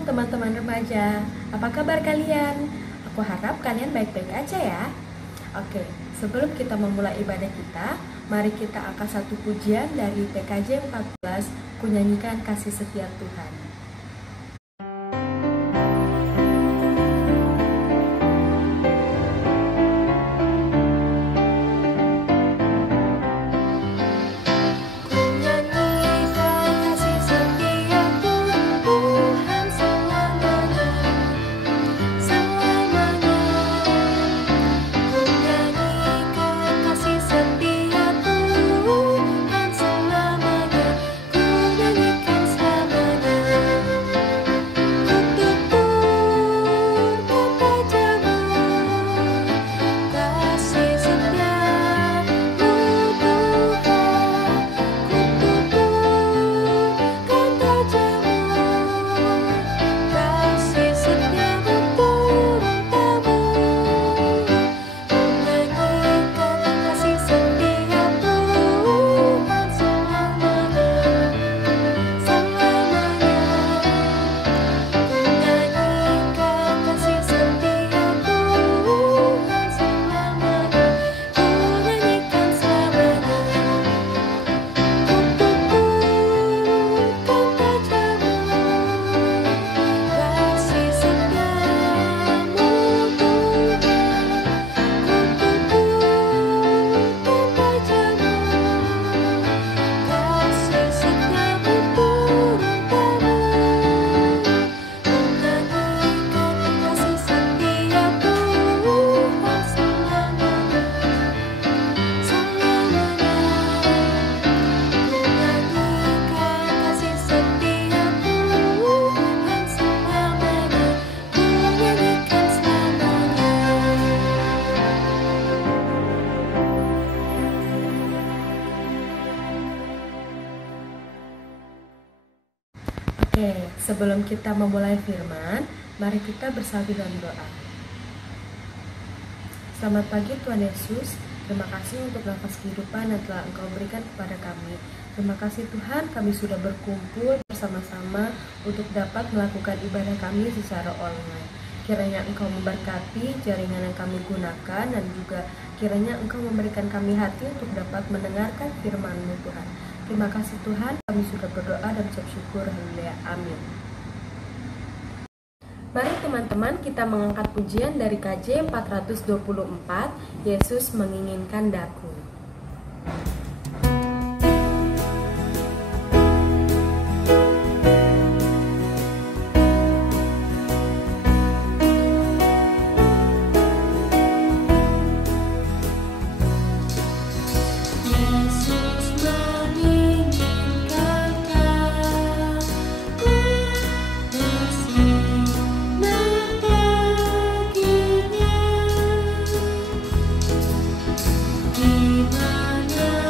Shalom teman-teman remaja, apa kabar kalian? Aku harap kalian baik-baik aja ya. Oke, sebelum kita memulai ibadah kita, mari kita angkat satu pujian dari PKJ 14, Ku nyanyikan kasih setia Tuhan. Oke, sebelum kita memulai firman, mari kita bersatu dalam doa. Selamat pagi Tuhan Yesus, terima kasih untuk nafas kehidupan yang telah Engkau berikan kepada kami. Terima kasih Tuhan, kami sudah berkumpul bersama-sama untuk dapat melakukan ibadah kami secara online. Kiranya Engkau memberkati jaringan yang kami gunakan, dan juga kiranya Engkau memberikan kami hati untuk dapat mendengarkan firman-Mu Tuhan. Terima kasih Tuhan, kami sudah berdoa dan ucap syukur. Haleluya, amin. Mari teman-teman kita mengangkat pujian dari KJ 424, Yesus menginginkan daku. Di mana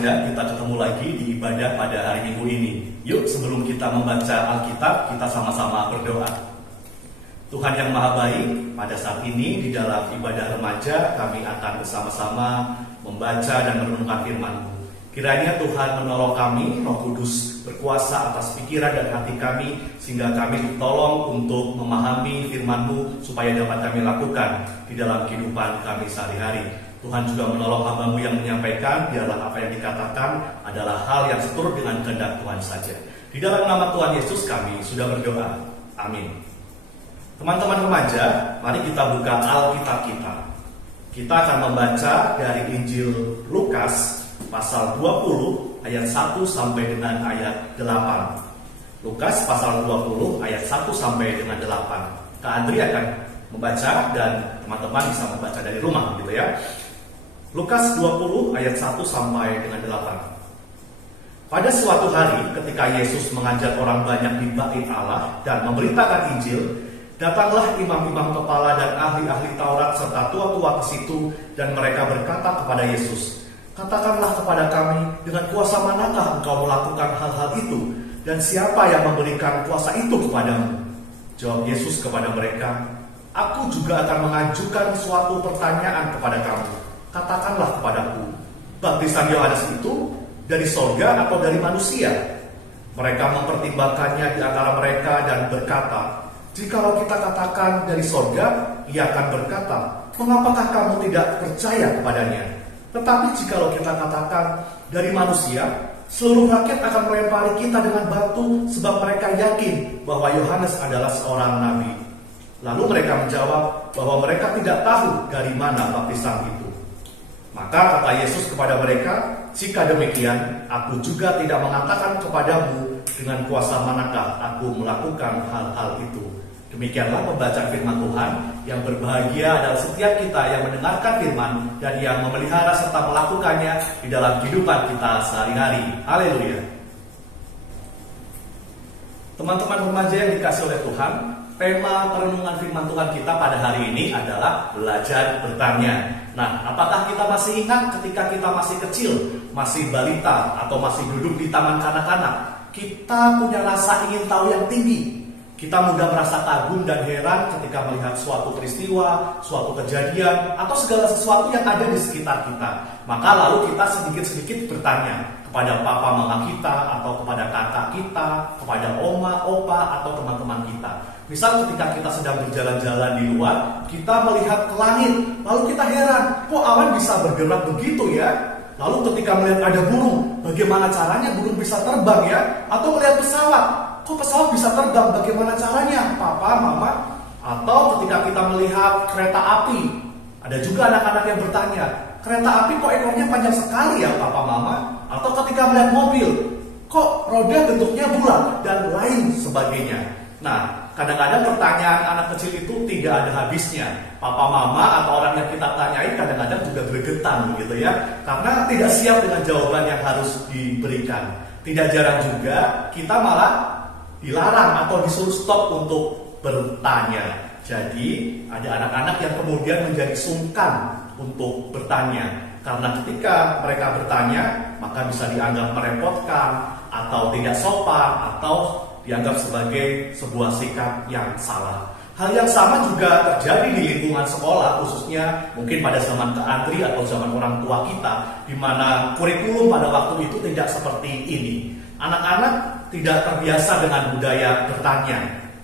remaja, kita ketemu lagi di ibadah pada hari Minggu ini. Yuk, sebelum kita membaca Alkitab, kita sama-sama berdoa. Tuhan yang Maha Baik, pada saat ini di dalam ibadah remaja kami akan bersama-sama membaca dan merenungkan firman-Mu. Kiranya Tuhan menolong kami, Roh Kudus berkuasa atas pikiran dan hati kami, sehingga kami ditolong untuk memahami firman-Mu supaya dapat kami lakukan di dalam kehidupan kami sehari-hari. Tuhan juga menolong hamba-Mu yang menyampaikan, biarlah apa yang dikatakan adalah hal yang seturut dengan kehendak Tuhan saja. Di dalam nama Tuhan Yesus kami sudah berdoa. Amin. Teman-teman remaja, mari kita buka Alkitab kita. Kita akan membaca dari Injil Lukas pasal 20 ayat 1 sampai dengan ayat 8. Lukas pasal 20 ayat 1 sampai dengan 8. Kak Andri akan membaca dan teman-teman bisa membaca dari rumah gitu ya. Lukas 20 ayat 1 sampai dengan 8. Pada suatu hari ketika Yesus mengajar orang banyak di Bait Allah dan memberitakan Injil, datanglah imam-imam kepala dan ahli-ahli Taurat serta tua-tua ke situ, dan mereka berkata kepada Yesus, "Katakanlah kepada kami, dengan kuasa manakah engkau melakukan hal-hal itu, dan siapa yang memberikan kuasa itu kepadamu?" Jawab Yesus kepada mereka, "Aku juga akan mengajukan suatu pertanyaan kepada kamu. Katakanlah kepadaku, baptisan Yohanes itu dari sorga atau dari manusia?" Mereka mempertimbangkannya di antara mereka dan berkata, "Jikalau kita katakan dari sorga, ia akan berkata, mengapakah kamu tidak percaya kepadanya? Tetapi jikalau kita katakan dari manusia, seluruh rakyat akan melempari kita dengan batu, sebab mereka yakin bahwa Yohanes adalah seorang nabi." Lalu mereka menjawab bahwa mereka tidak tahu dari mana baptisan itu. Maka kata Yesus kepada mereka, "Jika demikian, aku juga tidak mengatakan kepadamu dengan kuasa manakah aku melakukan hal-hal itu." Demikianlah pembacaan firman Tuhan. Yang berbahagia adalah setiap kita yang mendengarkan firman dan yang memelihara serta melakukannya di dalam kehidupan kita sehari-hari. Haleluya. Teman-teman remaja yang dikasihi oleh Tuhan, tema perenungan firman Tuhan kita pada hari ini adalah belajar bertanya. Nah, apakah kita masih ingat ketika kita masih kecil, masih balita, atau masih duduk di taman kanak-kanak? Kita punya rasa ingin tahu yang tinggi. Kita mudah merasa kagum dan heran ketika melihat suatu peristiwa, suatu kejadian, atau segala sesuatu yang ada di sekitar kita. Maka lalu kita sedikit-sedikit bertanya kepada papa mama kita, atau kepada kakak kita, kepada oma, opa, atau teman-teman kita. Misal ketika kita sedang berjalan-jalan di luar, kita melihat ke langit, lalu kita heran, kok awan bisa bergerak begitu ya? Lalu ketika melihat ada burung, bagaimana caranya burung bisa terbang ya? Atau melihat pesawat, kok pesawat bisa terbang, bagaimana caranya? Papa, mama. Atau ketika kita melihat kereta api, ada juga anak-anak yang bertanya, kereta api kok ekornya panjang sekali ya papa, mama? Atau ketika melihat mobil, kok roda bentuknya bulat, dan lain sebagainya. Nah, kadang-kadang pertanyaan anak kecil itu tidak ada habisnya. Papa, mama, atau orang yang kita tanyai kadang-kadang juga gregetan gitu ya, karena tidak siap dengan jawaban yang harus diberikan. Tidak jarang juga kita malah dilarang atau disuruh stop untuk bertanya. Jadi ada anak-anak yang kemudian menjadi sungkan untuk bertanya, karena ketika mereka bertanya maka bisa dianggap merepotkan, atau tidak sopan, atau dianggap sebagai sebuah sikap yang salah. Hal yang sama juga terjadi di lingkungan sekolah, khususnya mungkin pada zaman Kak Andri atau zaman orang tua kita, di mana kurikulum pada waktu itu tidak seperti ini. Anak-anak tidak terbiasa dengan budaya bertanya.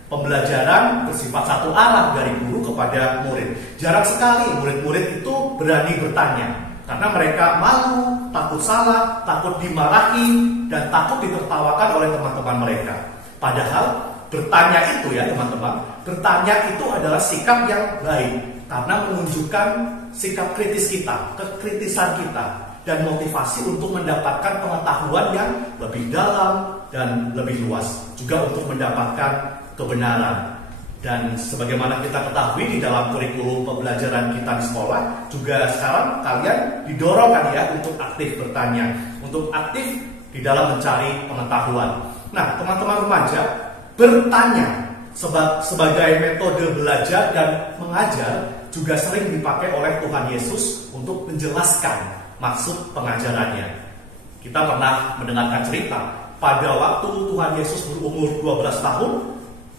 Pembelajaran bersifat satu arah dari guru kepada murid. Jarang sekali murid-murid itu berani bertanya, karena mereka malu, takut salah, takut dimarahi, dan takut ditertawakan oleh teman-teman mereka. Padahal bertanya itu ya teman-teman, bertanya itu adalah sikap yang baik, karena menunjukkan sikap kritis kita, kekritisan kita, dan motivasi untuk mendapatkan pengetahuan yang lebih dalam dan lebih luas, juga untuk mendapatkan kebenaran. Dan sebagaimana kita ketahui di dalam kurikulum pembelajaran kita di sekolah, juga sekarang kalian didorongkan ya untuk aktif bertanya, untuk aktif di dalam mencari pengetahuan. Nah, teman-teman remaja, bertanya sebagai metode belajar dan mengajar juga sering dipakai oleh Tuhan Yesus untuk menjelaskan maksud pengajarannya. Kita pernah mendengarkan cerita pada waktu Tuhan Yesus berumur 12 tahun,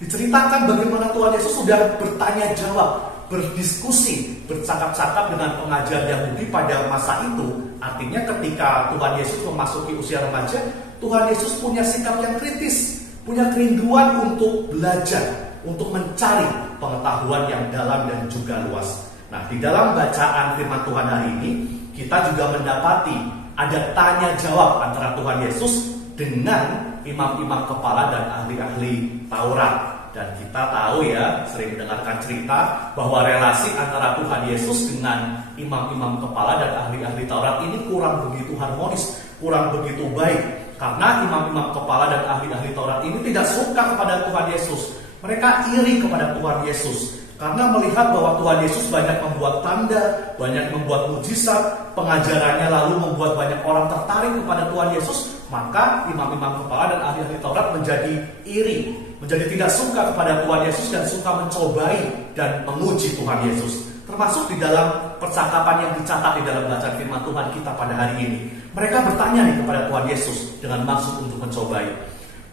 diceritakan bagaimana Tuhan Yesus sudah bertanya jawab, berdiskusi, bercakap-cakap dengan pengajar Yahudi pada masa itu. Artinya ketika Tuhan Yesus memasuki usia remaja, Tuhan Yesus punya sikap yang kritis, punya kerinduan untuk belajar, untuk mencari pengetahuan yang dalam dan juga luas. Nah, di dalam bacaan firman Tuhan hari ini, kita juga mendapati ada tanya jawab antara Tuhan Yesus dengan imam-imam kepala dan ahli-ahli Taurat. Dan kita tahu ya, sering mendengarkan cerita bahwa relasi antara Tuhan Yesus dengan imam-imam kepala dan ahli-ahli Taurat ini kurang begitu harmonis, kurang begitu baik. Karena imam-imam kepala dan ahli-ahli Taurat ini tidak suka kepada Tuhan Yesus. Mereka iri kepada Tuhan Yesus karena melihat bahwa Tuhan Yesus banyak membuat tanda, banyak membuat mujizat, pengajarannya lalu membuat banyak orang tertarik kepada Tuhan Yesus. Maka imam-imam kepala dan ahli-ahli Taurat menjadi iri, menjadi tidak suka kepada Tuhan Yesus dan suka mencobai dan menguji Tuhan Yesus. Termasuk di dalam percakapan yang dicatat di dalam bacaan firman Tuhan kita pada hari ini. Mereka bertanya nih kepada Tuhan Yesus dengan maksud untuk mencobai.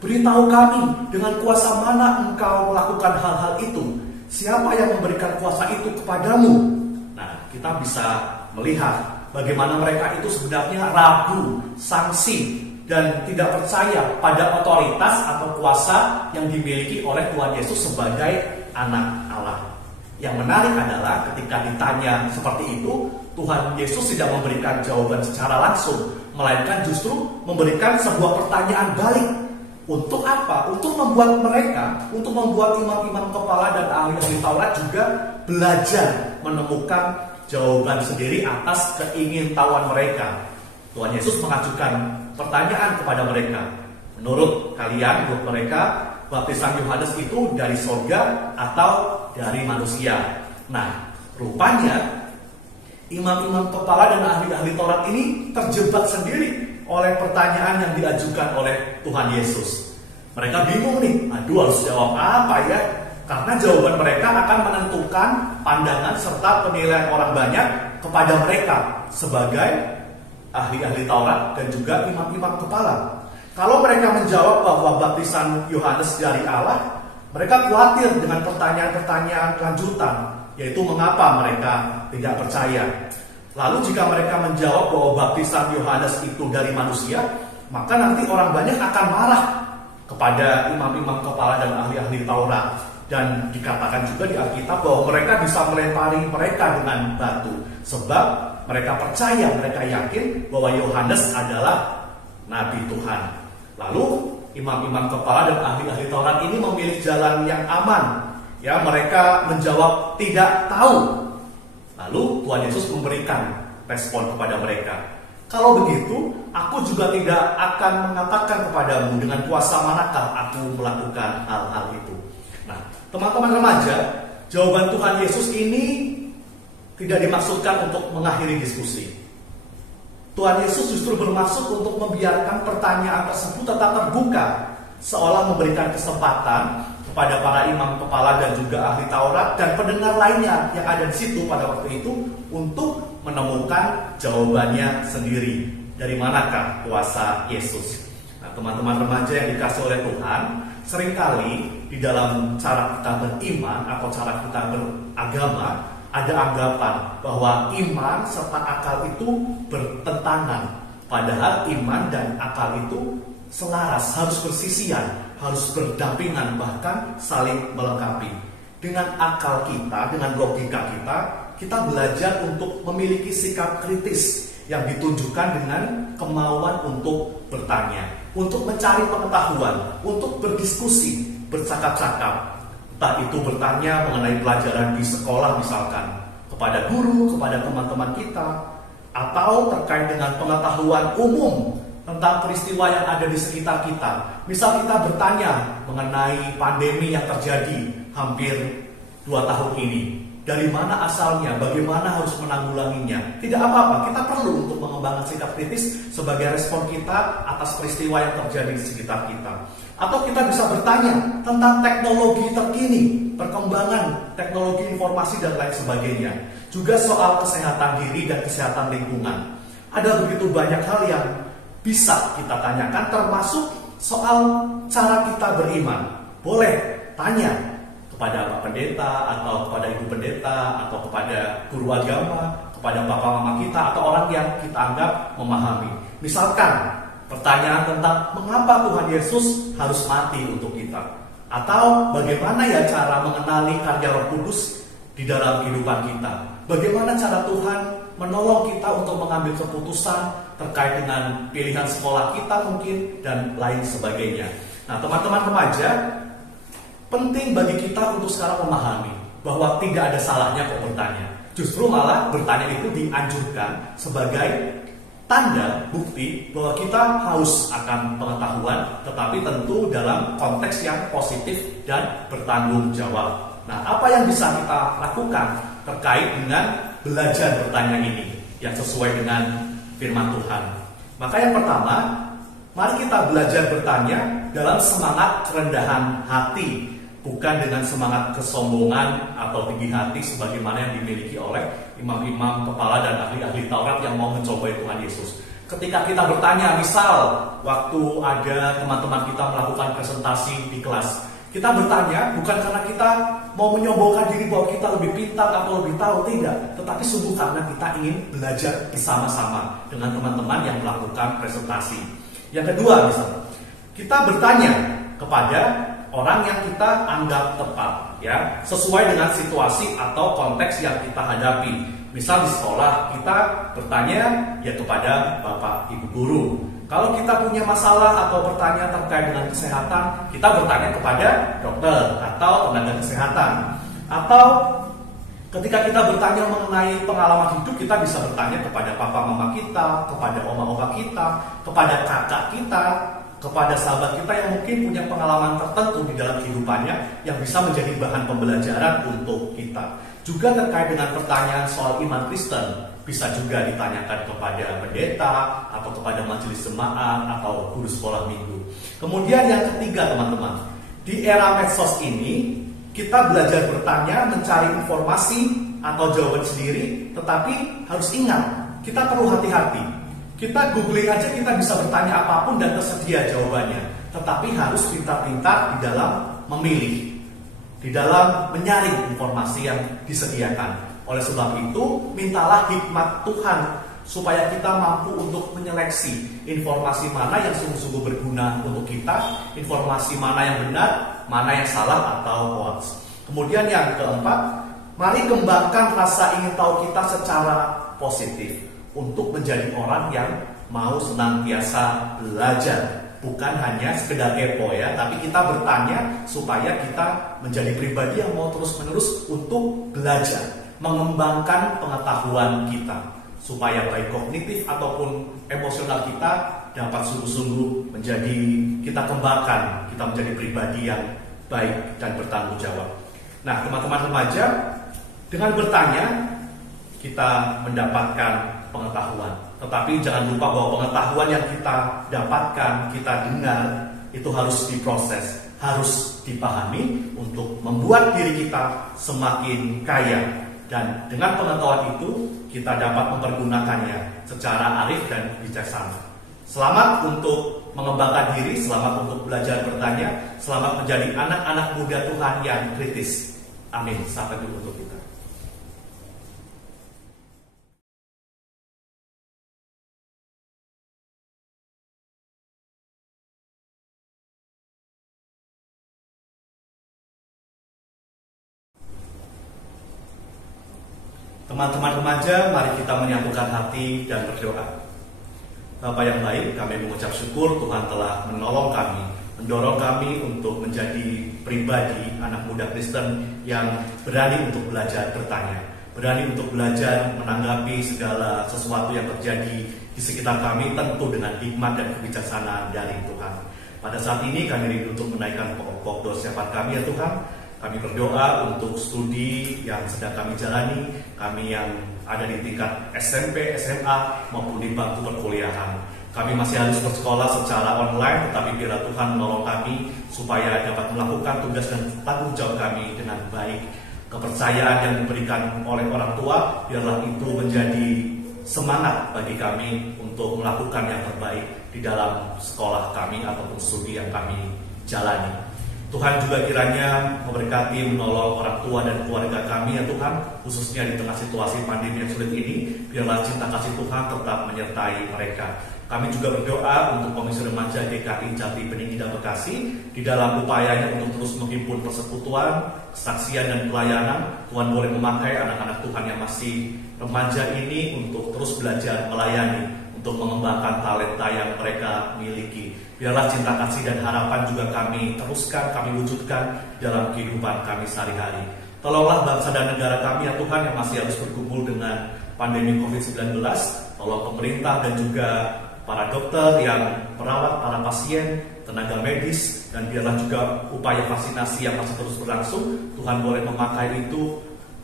Beritahu kami, dengan kuasa mana engkau melakukan hal-hal itu? Siapa yang memberikan kuasa itu kepadamu? Nah, kita bisa melihat bagaimana mereka itu sebenarnya ragu, sangsi, dan tidak percaya pada otoritas atau kuasa yang dimiliki oleh Tuhan Yesus sebagai anak Allah. Yang menarik adalah ketika ditanya seperti itu, Tuhan Yesus tidak memberikan jawaban secara langsung, melainkan justru memberikan sebuah pertanyaan balik. Untuk apa? Untuk membuat mereka, untuk membuat imam-imam kepala dan ahli-ahli Taurat juga belajar menemukan jawaban sendiri atas keingintahuan mereka. Tuhan Yesus mengajukan pertanyaan kepada mereka. Menurut kalian, menurut mereka, baptisan Yohanes itu dari surga atau dari manusia? Nah, rupanya imam-imam kepala dan ahli-ahli Taurat ini terjebak sendiri oleh pertanyaan yang diajukan oleh Tuhan Yesus. Mereka bingung nih, aduh harus jawab apa ya? Karena jawaban mereka akan menentukan pandangan serta penilaian orang banyak kepada mereka sebagai ahli-ahli Taurat dan juga imam-imam kepala. Kalau mereka menjawab bahwa baptisan Yohanes dari Allah, mereka khawatir dengan pertanyaan-pertanyaan lanjutan, yaitu mengapa mereka tidak percaya. Lalu jika mereka menjawab bahwa baptisan Yohanes itu dari manusia, maka nanti orang banyak akan marah kepada imam-imam kepala dan ahli-ahli Taurat. Dan dikatakan juga di Alkitab bahwa mereka bisa melempari mereka dengan batu, sebab mereka percaya, mereka yakin bahwa Yohanes adalah Nabi Tuhan. Lalu imam-imam kepala dan ahli-ahli Taurat ini memilih jalan yang aman. Ya, mereka menjawab tidak tahu. Lalu Tuhan Yesus memberikan respon kepada mereka. Kalau begitu, aku juga tidak akan mengatakan kepadamu dengan kuasa manakah aku melakukan hal-hal itu. Nah, teman-teman remaja, jawaban Tuhan Yesus ini tidak dimaksudkan untuk mengakhiri diskusi. Tuhan Yesus justru bermaksud untuk membiarkan pertanyaan tersebut tetap terbuka, seolah memberikan kesempatan kepada para imam kepala dan juga ahli Taurat dan pendengar lainnya yang ada di situ pada waktu itu untuk menemukan jawabannya sendiri. Dari manakah kuasa Yesus? Nah, teman-teman remaja yang dikasih oleh Tuhan, seringkali di dalam cara kita beriman atau cara kita beragama ada anggapan bahwa iman serta akal itu bertentangan. Padahal iman dan akal itu selaras, harus bersisian, harus berdampingan, bahkan saling melengkapi. Dengan akal kita, dengan logika kita belajar untuk memiliki sikap kritis yang ditunjukkan dengan kemauan untuk bertanya, untuk mencari pengetahuan, untuk berdiskusi, bercakap-cakap. Entah itu bertanya mengenai pelajaran di sekolah misalkan, kepada guru, kepada teman-teman kita, atau terkait dengan pengetahuan umum tentang peristiwa yang ada di sekitar kita. Misal kita bertanya mengenai pandemi yang terjadi hampir 2 tahun ini. Dari mana asalnya, bagaimana harus menanggulanginya. Tidak apa-apa, kita perlu untuk mengembangkan sikap kritis sebagai respon kita atas peristiwa yang terjadi di sekitar kita. Atau kita bisa bertanya tentang teknologi terkini, perkembangan teknologi informasi dan lain sebagainya. Juga soal kesehatan diri dan kesehatan lingkungan. Ada begitu banyak hal yang bisa kita tanyakan, termasuk soal cara kita beriman. Boleh tanya kepada Pak Pendeta, atau kepada Ibu Pendeta, atau kepada guru agama, kepada Bapak Mama kita, atau orang yang kita anggap memahami. Misalkan pertanyaan tentang mengapa Tuhan Yesus harus mati untuk kita, atau bagaimana ya cara mengenali karya Roh Kudus di dalam kehidupan kita, bagaimana cara Tuhan menolong kita untuk mengambil keputusan terkait dengan pilihan sekolah kita mungkin, dan lain sebagainya. Nah, teman-teman remaja, penting bagi kita untuk sekarang memahami bahwa tidak ada salahnya kok bertanya. Justru malah bertanya itu dianjurkan sebagai tanda bukti bahwa kita haus akan pengetahuan, tetapi tentu dalam konteks yang positif dan bertanggung jawab. Nah, apa yang bisa kita lakukan terkait dengan belajar bertanya ini yang sesuai dengan firman Tuhan? Maka yang pertama, mari kita belajar bertanya dalam semangat kerendahan hati, bukan dengan semangat kesombongan atau tinggi hati sebagaimana yang dimiliki oleh imam-imam kepala dan ahli-ahli Taurat yang mau mencobai Tuhan Yesus. Ketika kita bertanya, misal waktu ada teman-teman kita melakukan presentasi di kelas, kita bertanya bukan karena kita mau menyombongkan diri bahwa kita lebih pintar atau lebih tahu, tidak, tetapi sungguh karena kita ingin belajar bersama-sama dengan teman-teman yang melakukan presentasi. Yang kedua, misalnya kita bertanya kepada orang yang kita anggap tepat, ya, sesuai dengan situasi atau konteks yang kita hadapi. Misal di sekolah kita bertanya ya kepada Bapak Ibu guru. Kalau kita punya masalah atau pertanyaan terkait dengan kesehatan, kita bertanya kepada dokter atau tenaga kesehatan. Atau ketika kita bertanya mengenai pengalaman hidup, kita bisa bertanya kepada papa mama kita, kepada oma-oma kita, kepada kakak kita, kepada sahabat kita yang mungkin punya pengalaman tertentu di dalam kehidupannya yang bisa menjadi bahan pembelajaran untuk kita. Juga terkait dengan pertanyaan soal iman Kristen, bisa juga ditanyakan kepada pendeta atau kepada majelis jemaat atau guru sekolah minggu. Kemudian yang ketiga, teman-teman, di era medsos ini kita belajar bertanya, mencari informasi atau jawaban sendiri, tetapi harus ingat, kita perlu hati-hati. Kita googling aja, kita bisa bertanya apapun dan tersedia jawabannya. Tetapi harus pintar-pintar di dalam memilih, di dalam menyaring informasi yang disediakan. Oleh sebab itu, mintalah hikmat Tuhan supaya kita mampu untuk menyeleksi informasi mana yang sungguh-sungguh berguna untuk kita, informasi mana yang benar, mana yang salah atau hoax. Kemudian yang keempat, mari kembangkan rasa ingin tahu kita secara positif untuk menjadi orang yang mau senantiasa belajar. Bukan hanya sekedar kepo, ya, tapi kita bertanya supaya kita menjadi pribadi yang mau terus-menerus untuk belajar, mengembangkan pengetahuan kita, supaya baik kognitif ataupun emosional kita dapat sungguh-sungguh menjadi, kita kembangkan, kita menjadi pribadi yang baik dan bertanggung jawab. Nah, teman-teman remaja, dengan bertanya kita mendapatkan pengetahuan. Tetapi jangan lupa bahwa pengetahuan yang kita dapatkan, kita dengar, itu harus diproses, harus dipahami untuk membuat diri kita semakin kaya. Dan dengan pengetahuan itu, kita dapat mempergunakannya secara arif dan bijaksana. Selamat untuk mengembangkan diri, selamat untuk belajar bertanya, selamat menjadi anak-anak muda Tuhan yang kritis. Amin. Sampai dulu untuk kita. Teman-teman remaja, mari kita menyatukan hati dan berdoa. Bapa yang baik, kami mengucap syukur Tuhan telah menolong kami, mendorong kami untuk menjadi pribadi anak muda Kristen yang berani untuk belajar bertanya, berani untuk belajar menanggapi segala sesuatu yang terjadi di sekitar kami, tentu dengan hikmat dan kebijaksanaan dari Tuhan. Pada saat ini kami rindu untuk menaikkan pokok doa syafaat kami, ya Tuhan. Kami berdoa untuk studi yang sedang kami jalani, kami yang ada di tingkat SMP, SMA, maupun di bangku perkuliahan. Kami masih harus bersekolah secara online, tetapi biarlah Tuhan menolong kami supaya dapat melakukan tugas dan tanggung jawab kami dengan baik. Kepercayaan yang diberikan oleh orang tua, biarlah itu menjadi semangat bagi kami untuk melakukan yang terbaik di dalam sekolah kami ataupun studi yang kami jalani. Tuhan juga kiranya memberkati, menolong orang tua dan keluarga kami ya Tuhan, khususnya di tengah situasi pandemi yang sulit ini. Biarlah cinta kasih Tuhan tetap menyertai mereka. Kami juga berdoa untuk Komisi Remaja GKI Jati Bening Indah Bekasi di dalam upayanya untuk terus menghimpun persekutuan, kesaksian dan pelayanan. Tuhan boleh memakai anak-anak Tuhan yang masih remaja ini untuk terus belajar melayani, untuk mengembangkan talenta yang mereka miliki. Biarlah cinta kasih dan harapan juga kami teruskan, kami wujudkan dalam kehidupan kami sehari-hari. Tolonglah bangsa dan negara kami ya Tuhan yang masih harus bergumul dengan pandemi COVID-19. Tolong pemerintah dan juga para dokter yang merawat para pasien, tenaga medis, dan biarlah juga upaya vaksinasi yang masih terus berlangsung. Tuhan boleh memakai itu,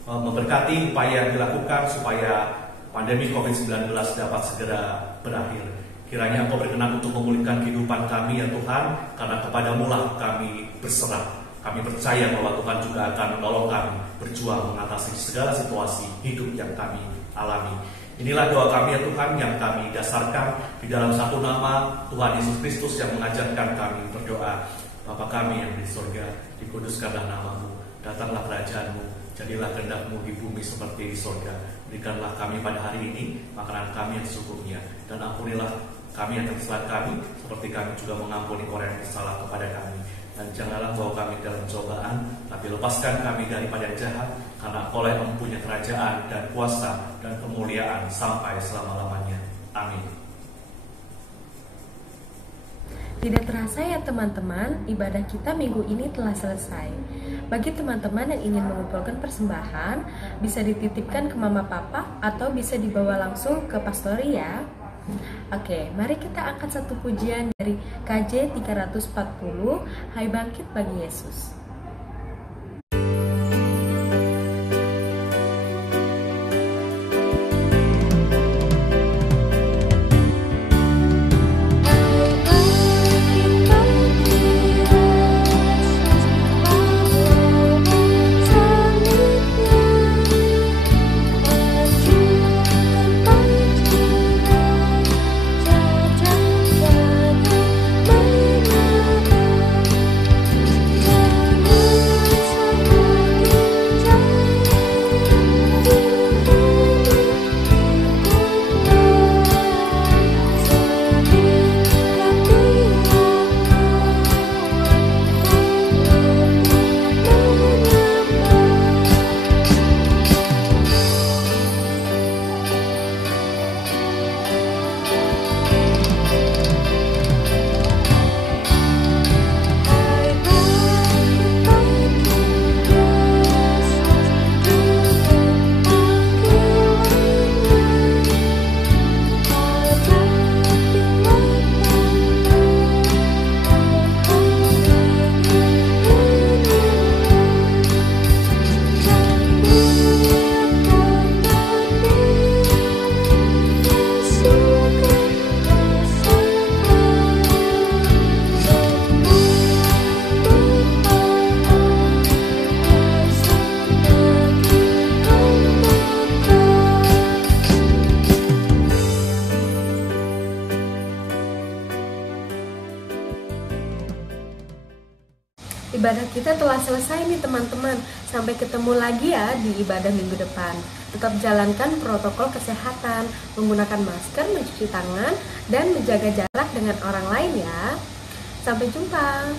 memberkati upaya yang dilakukan supaya pandemi COVID-19 dapat segera berakhir. Kiranya Engkau berkenan untuk memulihkan kehidupan kami ya Tuhan, karena kepadamu lah kami berserah. Kami percaya bahwa Tuhan juga akan menolong kami berjuang mengatasi segala situasi hidup yang kami alami. Inilah doa kami ya Tuhan yang kami dasarkan di dalam satu nama Tuhan Yesus Kristus yang mengajarkan kami berdoa. Bapa kami yang di surga, dikuduskanlah namamu, datanglah kerajaan-Mu, jadilah kehendak-Mu di bumi seperti di surga. Berikanlah kami pada hari ini makanan kami yang secukupnya, dan ampunilah kami yang tersesat kami, seperti kami juga mengampuni orang yang bersalah kepada kami. Dan janganlah bawa kami dalam cobaan, tapi lepaskan kami daripada yang jahat, karena Engkau yang mempunyai kerajaan dan kuasa dan kemuliaan sampai selama-lamanya. Amin. Tidak terasa ya teman-teman, ibadah kita minggu ini telah selesai. Bagi teman-teman yang ingin mengumpulkan persembahan, bisa dititipkan ke mama papa atau bisa dibawa langsung ke pastori ya. Oke, mari kita angkat satu pujian dari KJ 340, Hai Bangkit Bagi Yesus. Ibadah kita telah selesai nih teman-teman. Sampai ketemu lagi ya di ibadah minggu depan. Tetap jalankan protokol kesehatan, menggunakan masker, mencuci tangan, dan menjaga jarak dengan orang lain ya. Sampai jumpa.